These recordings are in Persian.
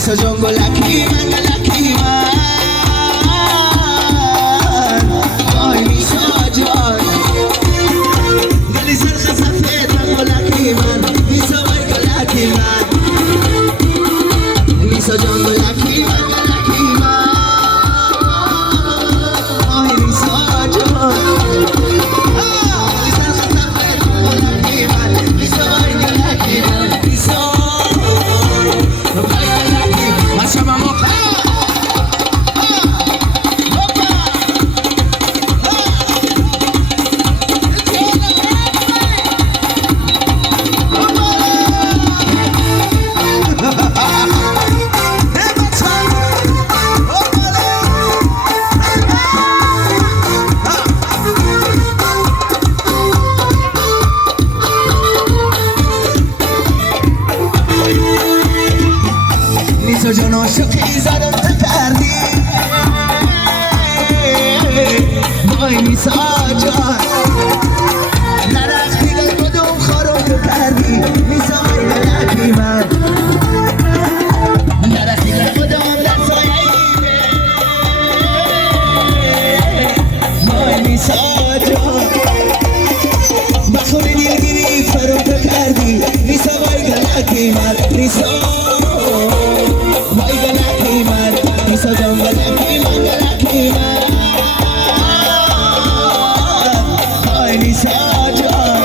Misa jongo laki man Ay misa jan Gali sarkha safed mango laki man Misa warga laki man Misa jongo laki man Ay misa jan Gali sarkha safed mango laki man Misa warga laki man Misa Sama moka تو جان عاشقی زدم تو کردی وای میسا جان نرختی گل کدوم خارم تو کردی میسا وای گلکی من نرختی گل کدوم در سایه وای میسا جان بخوری دیگری فرم تو کردی میسا وای گلکی من میسا Misa jongo laki man Ay misa jan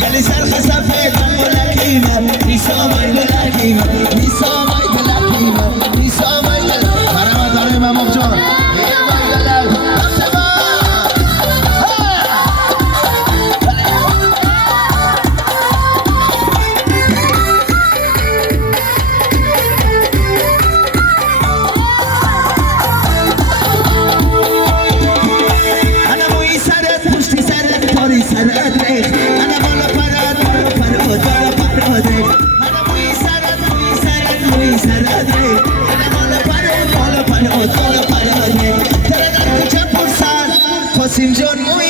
Gali sarkha safed mango laki man Misa warga laki man Misa warga laki man Misa warga laki man Marama dare mamok jan Misa warga laki man Sinjon muy